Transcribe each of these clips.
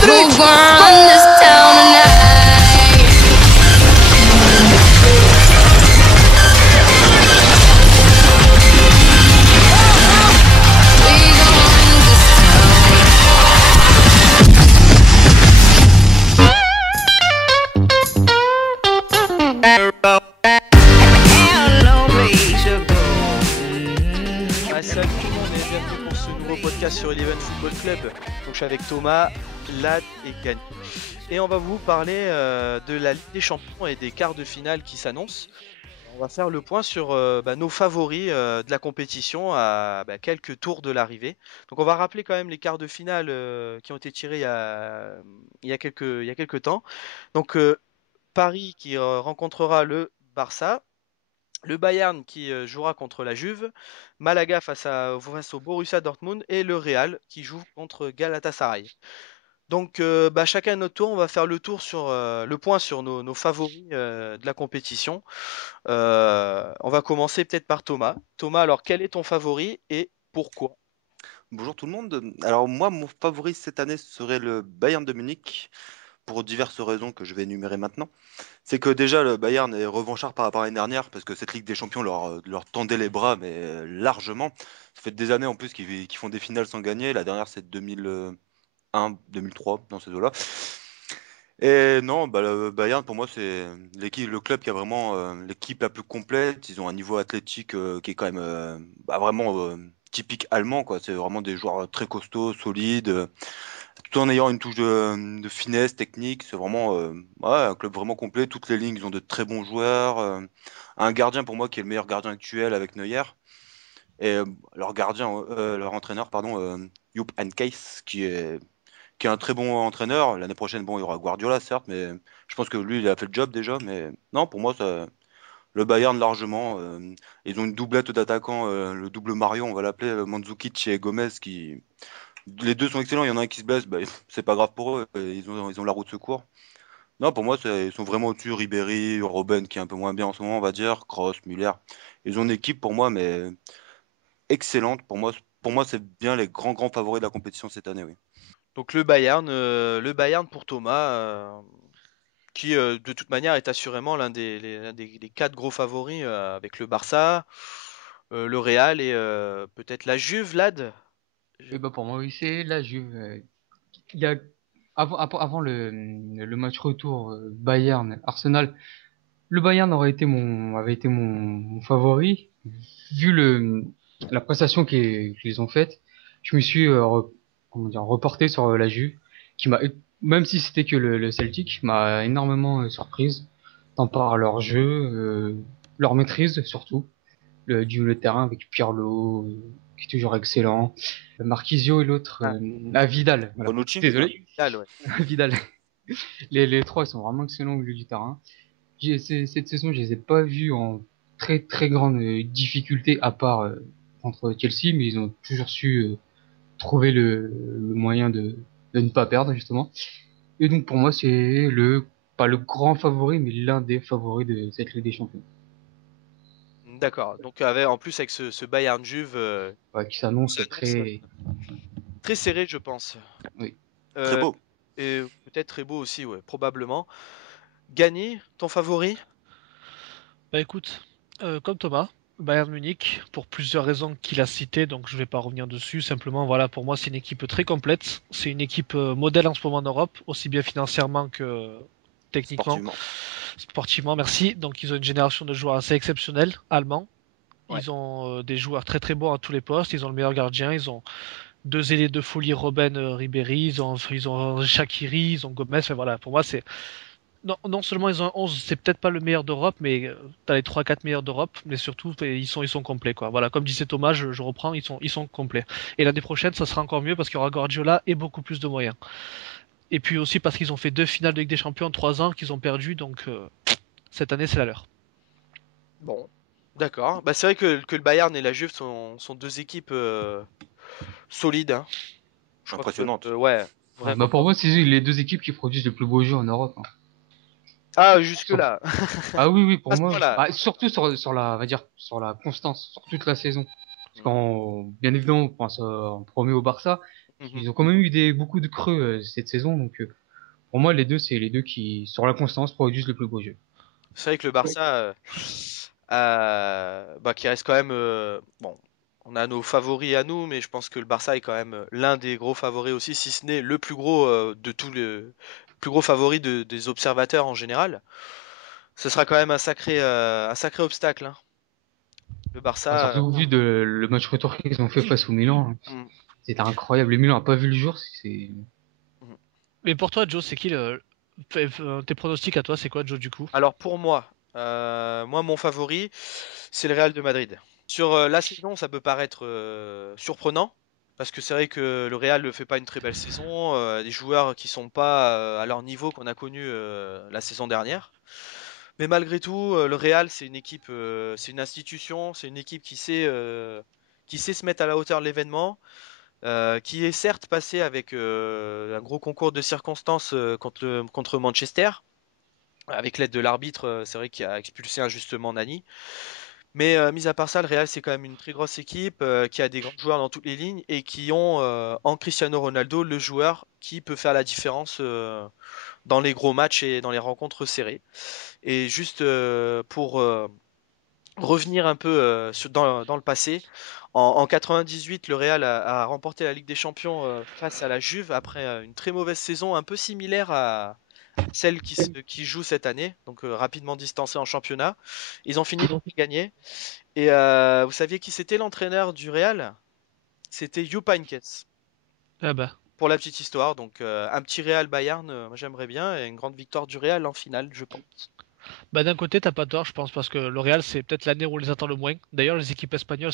Modric. Salut tout le monde et bienvenue pour ce nouveau podcast sur Eleven Football Club. Donc je suis avec Thomas, Lad et Gany. Et on va vous parler de la Ligue des Champions et des quarts de finale qui s'annoncent. On va faire le point sur nos favoris de la compétition à quelques tours de l'arrivée. Donc on va rappeler quand même les quarts de finale qui ont été tirés il y a quelques temps. Donc Paris qui rencontrera le Barça. Le Bayern qui jouera contre la Juve, Malaga face au Borussia Dortmund et le Real qui joue contre Galatasaray. Donc chacun à notre tour, on va faire le point sur nos favoris de la compétition. On va commencer peut-être par Thomas. Thomas, alors quel est ton favori et pourquoi? Bonjour tout le monde. Alors moi, mon favori cette année serait le Bayern de Munich pour diverses raisons que je vais énumérer maintenant. C'est que déjà le Bayern est revanchard par rapport à l'année dernière parce que cette Ligue des Champions leur tendait les bras mais largement. Ça fait des années en plus qu'ils font des finales sans gagner. La dernière c'est 2001, 2003 dans ces eaux-là. Et non, le Bayern pour moi c'est le club qui a vraiment l'équipe la plus complète. Ils ont un niveau athlétique qui est quand même vraiment typique allemand quoi. C'est vraiment des joueurs très costauds, solides, tout en ayant une touche de finesse technique. C'est vraiment un club vraiment complet. Toutes les lignes ils ont de très bons joueurs. Un gardien pour moi qui est le meilleur gardien actuel avec Neuer. Et leur entraîneur pardon, Jupp Heynckes qui est un très bon entraîneur. L'année prochaine, bon, il y aura Guardiola, certes, mais je pense que lui, il a fait le job déjà. Mais non, pour moi, le Bayern, largement. Ils ont une doublette d'attaquants, le double Mario, on va l'appeler, Mandzukic et Gomez, qui. Les deux sont excellents. Il y en a un qui se blesse, c'est pas grave pour eux. Ils ont la roue de secours. Non, pour moi, ils sont vraiment au-dessus. Ribéry, Robben, qui est un peu moins bien en ce moment, on va dire. Kroos, Müller. Ils ont une équipe, pour moi, mais excellente. Pour moi, c'est bien les grands favoris de la compétition cette année, oui. Donc le Bayern pour Thomas, qui de toute manière est assurément l'un des quatre gros favoris avec le Barça, le Real et peut-être la Juve, Lad. Et bah pour moi oui c'est la Juve. Il y a avant le match retour Bayern Arsenal, le Bayern avait été mon favori vu la prestation qu'ils ont faite. Je me suis reporté sur la Juve qui m'a, même si c'était que le Celtic, m'a énormément surprise tant par leur jeu, leur maîtrise surtout du milieu de terrain avec Pirlo qui est toujours excellent, Marquisio et l'autre Vidal. Voilà. Bonucci. Désolé. Vidal, ouais. Vidal. Les trois ils sont vraiment excellents au milieu du terrain. Cette saison, je les ai pas vus en très très grande difficulté à part contre Chelsea, mais ils ont toujours su trouver le moyen de ne pas perdre justement. Et donc pour moi, c'est pas le grand favori, mais l'un des favoris de cette Ligue des Champions. D'accord. Donc en plus avec ce Bayern Juve Ouais, qui s'annonce s'annonce très, très serré, je pense. oui. Très Euh, beau. et peut-être très beau aussi, ouais, probablement. Gagné, ton favori? Bah écoute, comme Thomas, Bayern Munich, pour plusieurs raisons qu'il a citées, donc je vais pas revenir dessus. Simplement, voilà, pour moi, c'est une équipe très complète. C'est une équipe modèle en ce moment en Europe, aussi bien financièrement que techniquement, Sportivement. sportivement, merci. Donc, ils ont une génération de joueurs assez exceptionnels, allemands. Ouais. Ils ont des joueurs très très bons à tous les postes. Ils ont le meilleur gardien. Ils ont deux ailiers de folie, Robben, Ribéry. Ils ont Shaqiri, ils ont Gomez. Enfin, voilà, pour moi, c'est non seulement ils ont un 11, c'est peut-être pas le meilleur d'Europe, mais t'as les 3-4 meilleurs d'Europe, mais surtout ils sont complets quoi. Voilà, comme disait Thomas, je reprends, ils sont complets. Et l'année prochaine, ça sera encore mieux parce qu'il y aura Guardiola et beaucoup plus de moyens. Et puis aussi parce qu'ils ont fait 2 finales de Ligue des Champions en 3 ans qu'ils ont perdu, donc cette année c'est la leur. Bon, d'accord. C'est vrai que le Bayern et la Juve sont deux équipes solides, hein. Je crois que Impressionnante. ouais, Bah vraiment. pour moi, c'est les deux équipes qui produisent le plus beau jeu en Europe. Hein. Ah, jusque-là. Ah oui, À pour ce moi. point-là. Surtout sur la, on va dire, sur la constance, sur toute la saison. Parce qu'en, bien évidemment, on pense en premier au Barça, Mhm. Ils ont quand même eu beaucoup de creux cette saison, donc pour moi, les deux, c'est les deux qui, sur la constance, produisent le plus beau jeu. C'est vrai que le Barça, qui reste quand même. Bon, on a nos favoris à nous, mais je pense que le Barça est quand même l'un des gros favoris aussi, si ce n'est le plus gros de tous les plus gros favori des observateurs en général. Ce sera quand même un sacré obstacle, hein. Le Enfin, Barça. surtout au vu de le match retour qu'ils ont fait face au Milan, Mm, c'était incroyable. Le Milan n'a pas vu le jour, c'est mm. Mais pour toi, Joe, c'est qui tes pronostics à toi, c'est quoi, Joe, du coup? Alors pour moi, mon favori, c'est le Real de Madrid. Sur la saison, ça peut paraître surprenant, parce que c'est vrai que le Real ne fait pas une très belle saison, des joueurs qui sont pas à leur niveau qu'on a connu la saison dernière. Mais malgré tout, le Real, c'est une équipe, c'est une institution, c'est une équipe qui sait se mettre à la hauteur de l'événement, qui est certes passé avec un gros concours de circonstances contre Manchester, avec l'aide de l'arbitre, c'est vrai qu'il a expulsé injustement Nani. Mais mis à part ça, le Real, c'est quand même une très grosse équipe qui a des grands joueurs dans toutes les lignes et qui ont en Cristiano Ronaldo le joueur qui peut faire la différence dans les gros matchs et dans les rencontres serrées. Et juste pour revenir un peu dans le passé, en 98, le Real a remporté la Ligue des Champions face à la Juve après une très mauvaise saison, un peu similaire à celle qui joue cette année, donc rapidement distancée en championnat. Ils ont fini par gagner. Et vous saviez qui c'était l'entraîneur du Real? C'était Jupp Heynckes. Ah bah. Pour la petite histoire, donc un petit Real Bayern, moi j'aimerais bien, et une grande victoire du Real en finale, je pense. Bah d'un côté, t'as pas tort, je pense, parce que le Real, c'est peut-être l'année où on les attend le moins. D'ailleurs, les équipes espagnoles,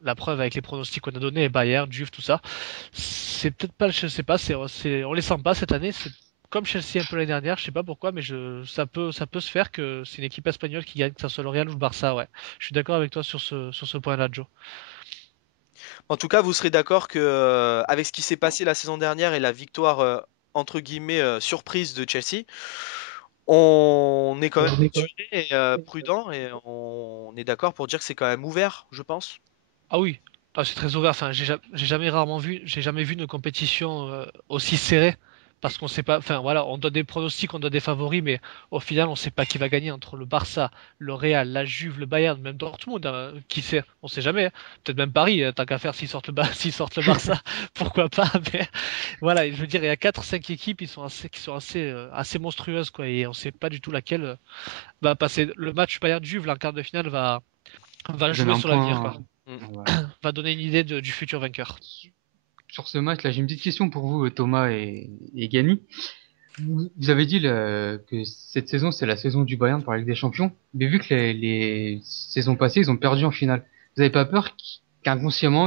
la preuve avec les pronostics qu'on a donnés, Bayern, Juve, tout ça. C'est peut-être pas, je sais pas, on les sent pas cette année. C'est comme Chelsea un peu l'année dernière, je sais pas pourquoi, mais ça peut se faire que c'est une équipe espagnole qui gagne, que ça soit le Real ou le Barça, ouais. Je suis d'accord avec toi sur ce point-là, Joe. En tout cas, vous serez d'accord que avec ce qui s'est passé la saison dernière et la victoire entre guillemets surprise de Chelsea, on est quand même mesuré et prudent et on est d'accord pour dire que c'est quand même ouvert, je pense. Ah oui, ah, c'est très ouvert. Enfin, j'ai jamais vu une compétition aussi serrée parce qu'on sait pas. Enfin, voilà, on donne des pronostics, on donne des favoris, mais au final, on sait pas qui va gagner entre le Barça, le Real, la Juve, le Bayern, même Dortmund. Hein, qui sait? On sait jamais. Hein. Peut-être même Paris. Tant qu'à faire, s'ils sortent le Barça, pourquoi pas? Mais voilà, je veux dire, il y a 4 5 équipes, qui sont assez monstrueuses, quoi, et on sait pas du tout laquelle va passer. Le match Bayern-Juve, la quart de finale, va donne jouer un sur l'avenir, quoi. point. Mm. Voilà. Va donner une idée du futur vainqueur. Sur ce match-là, j'ai une petite question pour vous, Thomas et Gany. Vous avez dit que cette saison, c'est la saison du Bayern pour la Ligue des Champions, mais vu que les saisons passées, ils ont perdu en finale. Vous n'avez pas peur qu'inconsciemment,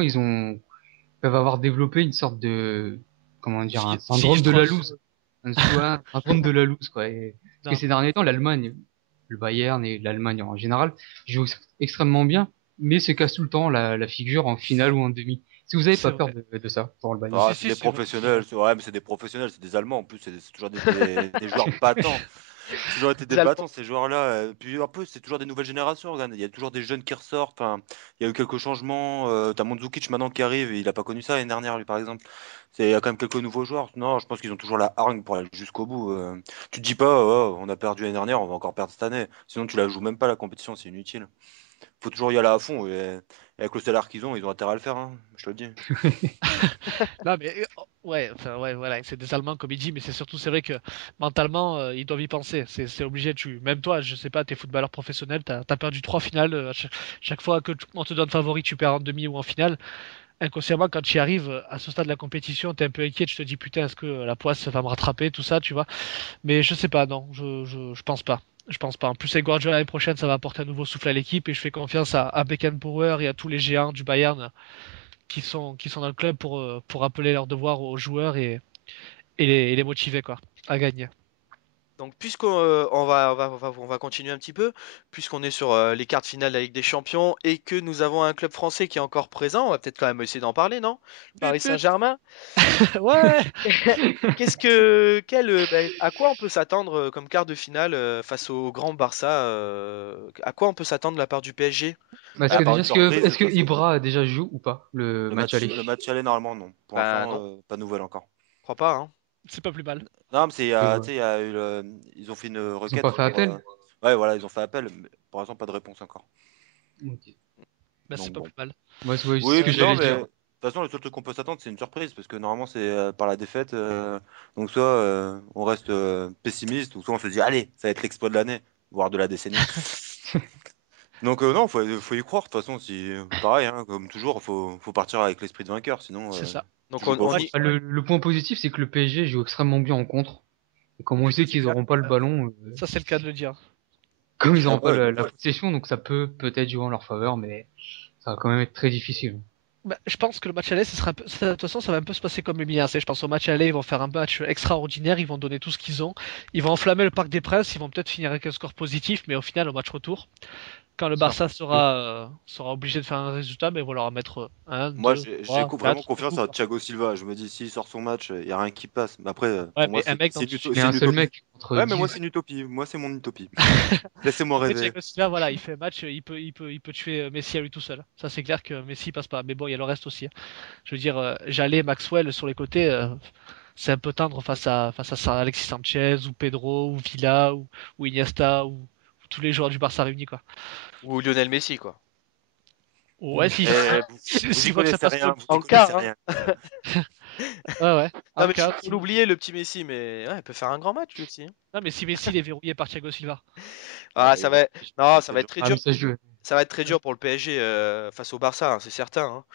peuvent avoir développé une sorte de, comment dire, un syndrome de la loose. Un syndrome de la loose, quoi. Parce que Non, ces derniers temps, l'Allemagne, le Bayern et l'Allemagne en général, jouent extrêmement bien, mais se cassent tout le temps la figure en finale ou en demi. Si vous n'avez c'est pas peur vrai. de ça pour le Bayern. Ah, Si, c'est si, des c'est vrai. professionnels, ouais, mais c'est des professionnels, c'est des Allemands en plus, c'est toujours des joueurs battants. C'est toujours été des Les Allemands. battants, ces joueurs-là. Puis un peu, c'est toujours des nouvelles générations, regarde, il y a toujours des jeunes qui ressortent. Enfin, il y a eu quelques changements. T'as Mandzukic maintenant qui arrive, et il a pas connu ça l'année dernière, lui, par exemple. Il y a quand même quelques nouveaux joueurs. Non, je pense qu'ils ont toujours la hargne pour aller jusqu'au bout. Tu te dis pas, oh, on a perdu l'année dernière, on va encore perdre cette année. Sinon, tu la joues même pas la compétition, c'est inutile. Faut toujours y aller à fond. Et avec le salaire qu'ils ont intérêt à le faire, hein, je te le dis. Non, mais ouais, enfin, ouais, voilà, c'est des Allemands comme il dit, mais c'est vrai que mentalement, ils doivent y penser. C'est obligé. Même toi, je sais pas, t'es footballeur professionnel, t'as perdu 3 finales. Chaque fois que on te donne favori, tu perds en demi ou en finale. Inconsciemment, quand tu y arrives à ce stade de la compétition, t'es un peu inquiet. Tu te dis putain, est-ce que la poisse va me rattraper, tout ça, tu vois. Mais je sais pas, non, je pense pas. Je pense pas. En plus, avec Guardiola l'année prochaine, ça va apporter un nouveau souffle à l'équipe et je fais confiance à Beckenbauer et à tous les géants du Bayern qui sont dans le club pour rappeler leurs devoirs aux joueurs et les motiver quoi, à gagner. Donc, puisqu'on on va continuer un petit peu, puisqu'on est sur les quarts de finale de la Ligue des Champions et que nous avons un club français qui est encore présent, on va peut-être quand même essayer d'en parler, non? Paris But. Saint-Germain. Ouais. À quoi on peut s'attendre comme quart de finale face au grand Barça à quoi on peut s'attendre de la part du PSG? Bah, est-ce À que part déjà, une surprise, est-ce de que toute façon. Ibra a déjà joué ou pas le match aller? Le match aller, normalement, non. Pour Bah l'instant, non, pas de nouvelles encore. je crois pas, hein. C'est pas plus mal. Non, mais c'est, Et tu ouais. sais, il y a eu ils ont fait une Ils ont pas requête fait pour. appel? Ouais, voilà, ils ont fait appel, mais pour l'instant, pas de réponse encore. Ok. Bah, c'est Donc pas bon. plus mal. Moi, c'est ce Oui, que puis non, j'allais mais de dire. toute façon, le seul truc qu'on peut s'attendre, c'est une surprise, parce que normalement, c'est par la défaite. Donc, soit on reste pessimiste, ou soit on se dit, allez, ça va être l'exploit de l'année, voire de la décennie. Donc, non, faut y croire. De toute façon, si, pareil, hein, comme toujours, faut partir avec l'esprit de vainqueur, sinon, C'est ça. Donc tu joues pas au on foot. y Le point positif, c'est que le PSG joue extrêmement bien en contre. Et comme on sait qu'ils Effectivement. n'auront pas le ballon, Ça, c'est le cas de le dire. comme ils Ah n'auront pas ouais, la possession, donc ça peut peut-être jouer en leur faveur, mais ça va quand même être très difficile. Bah, je pense que le match aller, de toute façon, ça va un peu se passer comme le Milan AC. Je pense au match aller, ils vont faire un match extraordinaire, ils vont donner tout ce qu'ils ont. Ils vont enflammer le Parc des Princes, ils vont peut-être finir avec un score positif, mais au final, au match retour, quand le Ça Barça sera- sera obligé de faire un résultat, mais ils vont leur en mettre 1, moi, 2, j'ai 3, vraiment 4. confiance à Thiago Silva. Je me dis, s'il sort son match, il n'y a rien qui passe. Mais après, Ouais, pour moi, mais un mec dans Mais c'est un une seul utopie. mec contre Ouais, mais moi, 10. c'est une utopie. Moi, c'est mon utopie. Laissez-moi Après, rêver. Thiago Silva, voilà, il fait un match, il peut tuer Messi à lui tout seul. Ça, c'est clair que Messi passe pas. Mais bon, il y a le reste aussi, hein. Je veux dire, Jallet, Maxwell sur les côtés, c'est un peu tendre face à Alexis Sanchez ou Pedro ou Villa ou Iniesta ou tous les joueurs du Barça réunis, quoi. ou Lionel Messi quoi. Ouais, si, Eh, vous y s'il voit que ça connaissez passe rien. pas. Vous y En connaissez quart, hein. rien. Ouais, ouais. Non En mais cas, faut l'oublier le petit Messi mais ouais, il peut faire un grand match lui aussi, hein. non, mais si Messi il est verrouillé par Thiago Silva. Ah, Il ça va être très Ah, dur. mais ça se joue. Ça va être très dur pour le PSG face au Barça, hein, c'est certain,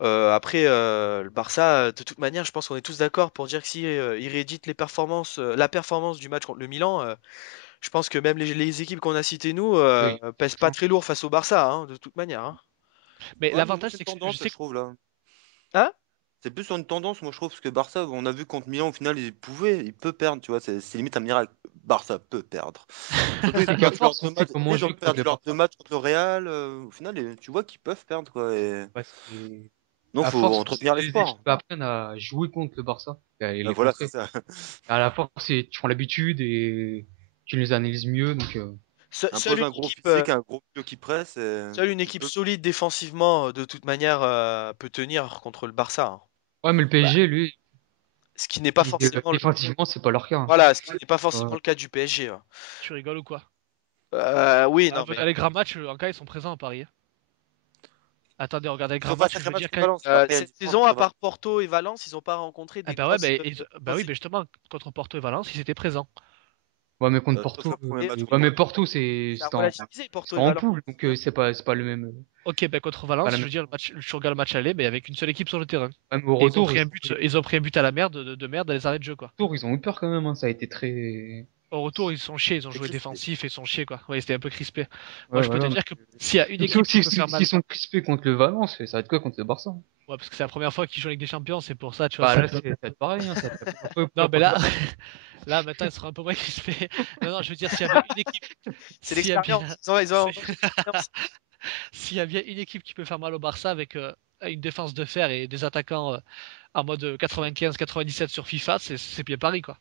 hein. Après, le Barça, de toute manière, je pense qu'on est tous d'accord pour dire que si il réédite la performance du match contre le Milan, je pense que même les équipes qu'on a citées nous Oui. pèsent pas très lourd face au Barça, hein, de toute manière, hein. Mais Ouais, mais moi, l'avantage, c'est une c'est que je tendance, sais je que. trouve, là. Hein? C'est plus sur une tendance, moi, je trouve, parce que Barça, on a vu contre Milan, au final, il peut perdre, tu vois. C'est limite un miracle. Barça peut perdre. Surtout, ils C'est ont qu'à perdu leurs force, on deux sait matchs. comment Ils ont jouer contre perdu le leurs deux Barça. matchs contre le Real. Au final, tu vois qu'ils peuvent perdre, quoi. Ouais, Donc, à faut force, entretenir les l'espoir. équipes apprennent à jouer contre le Barça et les Voilà, c'est contrer. ça. À la force, tu prends l'habitude et tu les analyses mieux. Donc, Seule Impose une un gros équipe, physique, un gros milieu qui presse. seule une Tu équipe peux. solide défensivement, de toute manière, peut tenir contre le Barça, hein. ouais, mais le Bah, PSG, lui, ce qui n'est pas forcément défensivement, c'est pas leur cas, hein. voilà, ce qui n'est pas Ouais. forcément le cas du PSG, ouais. Tu rigoles ou quoi? Oui, Ah, non, mais les grands matchs, en cas, ils sont présents à Paris, hein. Attendez, regardez les Ils ont grands fait un matchs, je sacré veux match dire contre quand même. Valence. Après, il y a une cette différence, saison, à ça va. part Porto et Valence, ils n'ont pas rencontré Ah des bah ouais, grosses, bah grosses oui, mais justement, contre Porto et Valence, ils étaient présents. Ouais, mais contre Sauf le Porto, premier match équipes. contre ouais, mais Valence. Porto, C'est à c'est en, relativiser, Porto c'est et en Valence. poule, donc c'est pas le même, Ok, bah contre pas Valence, la je même. veux dire, tu regardes le match aller, mais avec une seule équipe sur le terrain. Même au Et retour, ils ont pris un but à la merde de merde dans les arrêts de jeu, quoi. ils ont eu peur quand même, hein. Ça a été très. Au retour, ils sont chiés, ils ont C'est joué crispé. défensif et ils sont chiés, quoi. Ouais, c'était un peu crispé. Moi, Ouais, je peux te voilà. dire que s'il y a une Donc, équipe qui peut faire mal, s'ils sont crispés contre le Valence, ça va être quoi contre le Barça? ouais, parce que c'est la première fois qu'ils jouent avec des champions, c'est pour ça, tu vois. Bah Ça là, peut- ça va être pareil, hein. Ça va être la première fois Non, pour mais le là, Barça. là, maintenant, ils seront un peu moins crispés. Non, non, je veux dire, s'il y a bien une équipe, C'est s'il y a bien, l'expérience. Ils ont l'expérience. s'il y a bien une équipe qui peut faire mal au Barça avec une défense de fer et des attaquants en mode 95-97 sur FIFA, c'est bien Paris, quoi.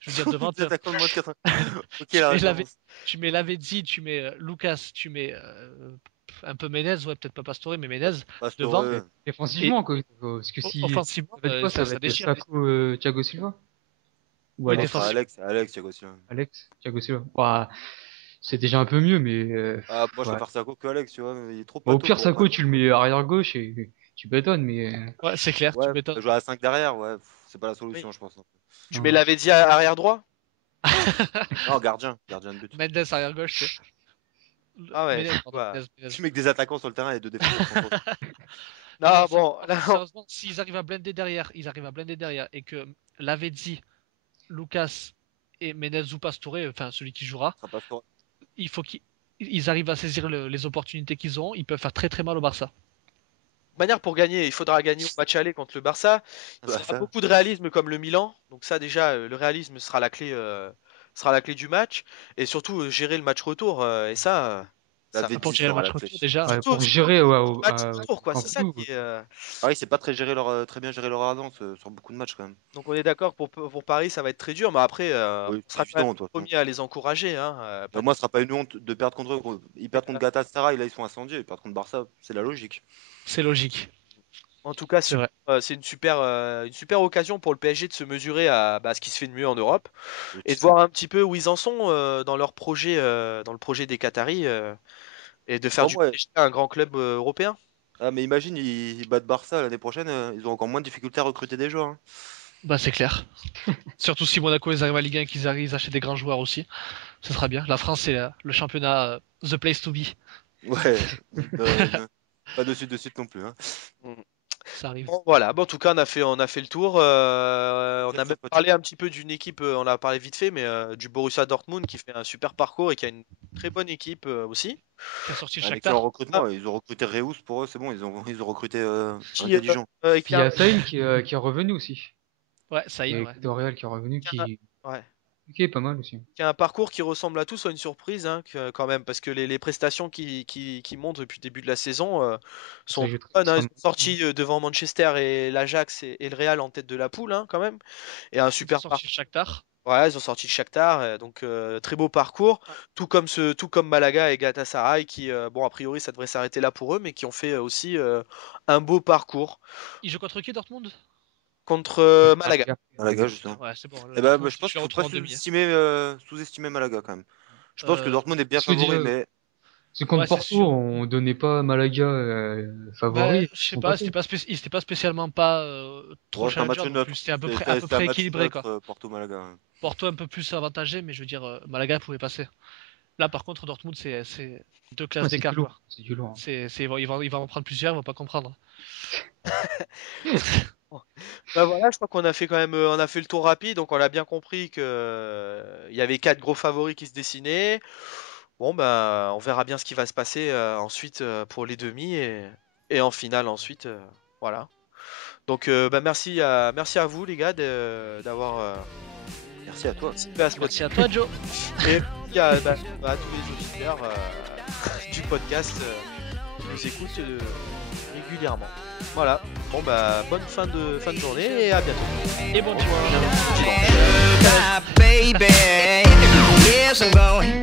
Je veux dire, devant, Des attaquants de moins de 80. Ok, tu la mets référence. tu mets Lavezzi, tu mets Lucas, tu mets un peu Menez, ouais, peut-être pas Pastore, mais Menez devant. Pastore. Et Défensivement, quoi. Parce que si. offensivement, Ça va être quoi? Ça va ça être déchire. Sako, Thiago Silva? Ou Oui, Non, Alex? défensivement. C'est Alex, Thiago Silva. Alex? Thiago Silva. Bah, c'est déjà un peu mieux, mais. Ah, moi, je Ouais. préfère Sako que Alex, tu vois. Il est trop Bah, au pato pire, pour moi. Sako, tu le mets arrière gauche et tu bétonnes, mais. Ouais, c'est clair, tu Ouais, m'étonnes. jouer à 5 derrière, ouais, c'est pas la Oui. solution, je pense. Tu mets Non. Lavezzi à arrière droit? Non, gardien de but. Mendes arrière gauche, c'est. Ah ouais, Menez, je pardon, vois. Menez. Tu mets que des attaquants sur le terrain et deux défenseurs centraux. Non, Non, non, bon, là, sérieusement, s'ils arrivent à blender derrière, et que Lavezzi, Lucas et Menez ou Pastore, enfin celui qui jouera, Ça sera Pastore. il faut qu'ils arrivent à saisir les opportunités qu'ils ont, ils peuvent faire très très mal au Barça. de manière pour gagner, il faudra gagner au match aller contre le Barça. Il Bah, faudra ça. beaucoup de réalisme comme le Milan. Donc ça déjà, le réalisme sera la clé, sera la clé du match. Et surtout, gérer le match retour. Et ça, La ça V10 Pour gérer le sera match la clé. retour, déjà. Ouais, surtout- pour gérer match retour, quoi. en C'est ça tout, qui est. Paris, c'est pas très bien géré leur avance sur beaucoup de matchs quand même. Donc on est d'accord pour Paris, ça va être très dur, mais après, Oui, on c'est sera quand même évident, de toute façon. premier à les encourager. Hein, Bah, moi, ce sera pas une honte de perdre contre eux. Ils perdent contre Galatasaray, là ils sont incendiés. Ils perdent contre Barça, c'est la logique. C'est logique. En tout cas, C'est vrai. c'est une super occasion pour le PSG de se mesurer à ce qui se fait de mieux en Europe Le et de titre. voir un petit peu où ils en sont dans leur projet, dans le projet des Qataris et de faire Oh, du ouais. PSG un grand club européen. Ah, mais imagine, ils battent Barça l'année prochaine, ils ont encore moins de difficultés à recruter des joueurs. Hein. Bah, c'est clair. Surtout si Monaco ils arrivent à Ligue 1 et qu'ils arrivent à acheter des grands joueurs aussi. Ce sera bien. La France, c'est le championnat the place to be. Ouais, pas de suite non plus. Hein. Ça arrive. Bon, voilà, bon, en tout cas, on a fait le tour. On a Merci, même pote. parlé un petit peu d'une équipe, on a parlé vite fait, mais du Borussia Dortmund qui fait un super parcours et qui a une très bonne équipe aussi. Qui a sorti le Avec Shakhtar. leur recrutement, ils ont recruté Reus pour eux, c'est bon, ils ont recruté Qui, intelligent. et Puis qui il y a- a Saïd qui est revenu aussi. Ouais, ça y est. Et Ouais. L'Oréal qui est revenu, ouais. qui est pas mal aussi. Qui a un parcours qui ressemble à tout, soit une surprise hein, quand même, parce que les prestations qui montent depuis le début de la saison sont joue bonnes. Hein. Ils extrêmement sont sortis devant Manchester et l'Ajax et le Real en tête de la poule hein, quand même. Et un Ils ont super sorti parcours. le Shakhtar. Ouais, ils ont sorti le Shakhtar, donc très beau parcours. Tout comme Malaga et Galatasaray qui, bon, a priori, ça devrait s'arrêter là pour eux, mais qui ont fait aussi un beau parcours Ils jouent contre qui, Dortmund? contre Malaga. Malaga, justement. Ouais, c'est bon. Et bah, Dortmund, je pense tu les qu'il faut pas retrouves en demi. sous-estimer Malaga quand même. Je pense que Euh, Dortmund est bien je veux favori, dire, mais C'est contre Ouais, c'est Porto, sûr. on donnait pas Malaga Bah, favori. je sais Ils pas, sont ils étaient pas spécialement pas trop ouais, c'est un match challenger non neutre. plus. C'était à peu C'est près, à peu c'est un près match équilibré neutre, quoi. Porto-Malaga. Hein. Porto un peu plus avantagé, mais je veux dire, Malaga pouvait passer. Là, par contre, Dortmund, c'est deux classes c'est d'écart du quoi. lourd. C'est du lourd. Il va en prendre plusieurs, ils vont pas comprendre. Bah voilà, je crois qu'on a fait quand même, on a fait le tour rapide, donc on a bien compris que il y avait 4 gros favoris qui se dessinaient. Bon bah on verra bien ce qui va se passer ensuite pour les demi et en finale ensuite, voilà. Donc bah merci à vous les gars d'avoir Merci à toi. participé à ce Merci à toi, Joe. et merci à tous les auditeurs du podcast qui nous écoutent régulièrement. Voilà. Bon bah bonne fin de journée et à bientôt. Et bon dimanche. Dimanche. Baby, yes I'm going